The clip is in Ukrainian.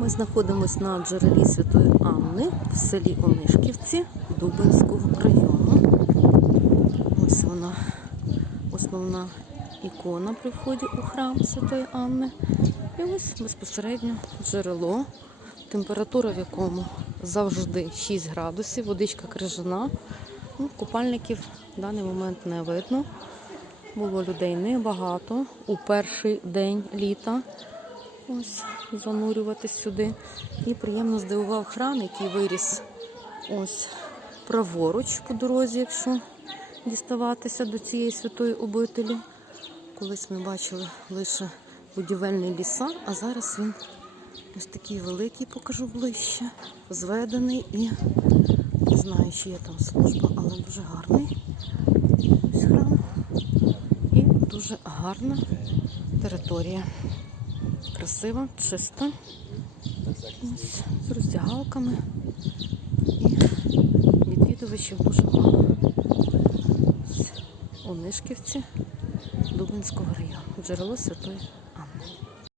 Ми знаходимося на джерелі Святої Анни в селі Онишківці Дубинського району. Ось вона, основна ікона при вході у храм Святої Анни. І ось безпосередньо джерело, температура в якому завжди 6 градусів, водичка крижана. Ну, купальників в даний момент не видно. Було людей небагато у перший день літа. Ось занурюватись сюди. І приємно здивував храм, який виріс ось праворуч по дорозі, якщо діставатися до цієї святої обителі. Колись ми бачили лише будівельні ліса, а зараз він ось такий великий, покажу ближче, зведений і не знаю, чи є там служба, але дуже гарний ось храм. І дуже гарна територія. Красива, чиста. З роздягалками. І відвідувачів дуже мало. У Нишківці Дубинського району. Джерело Святої